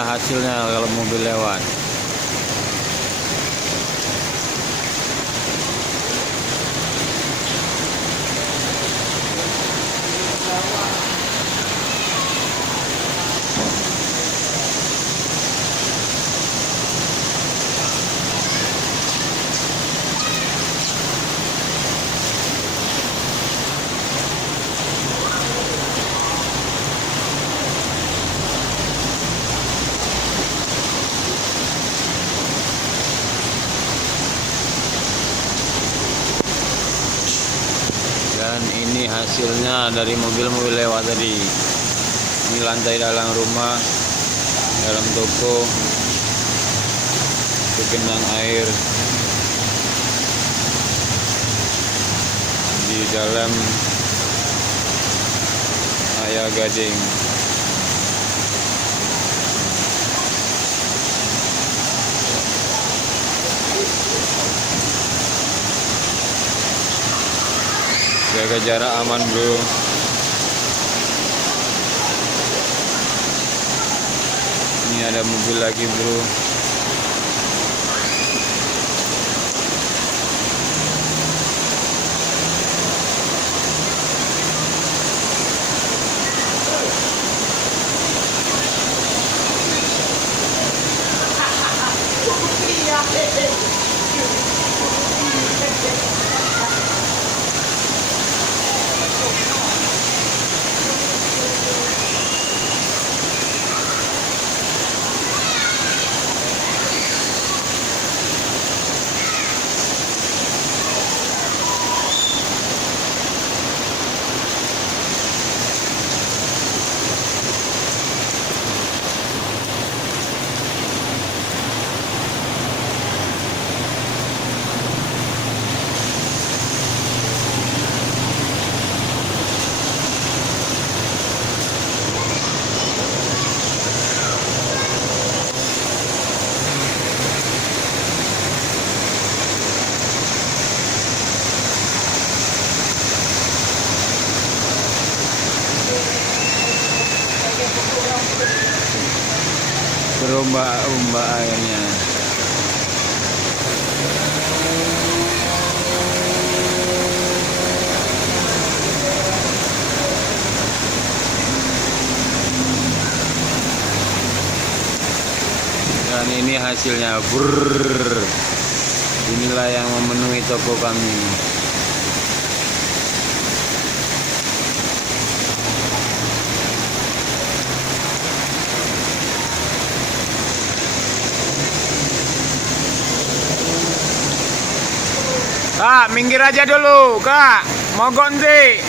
inilah hasilnya kalau mobil lewat. Dan ini hasilnya dari mobil-mobil lewat tadi. Ini lantai dalam rumah, dalam toko, itu genang air di dalam Ayah Gading. Jaga jarak aman, bro. Ini ada mobil lagi, bro. Berombak-ombak airnya. Dan ini hasilnya. Brrr. Inilah yang memenuhi toko kami. Kak, minggir aja dulu, Kak. Mogok nanti.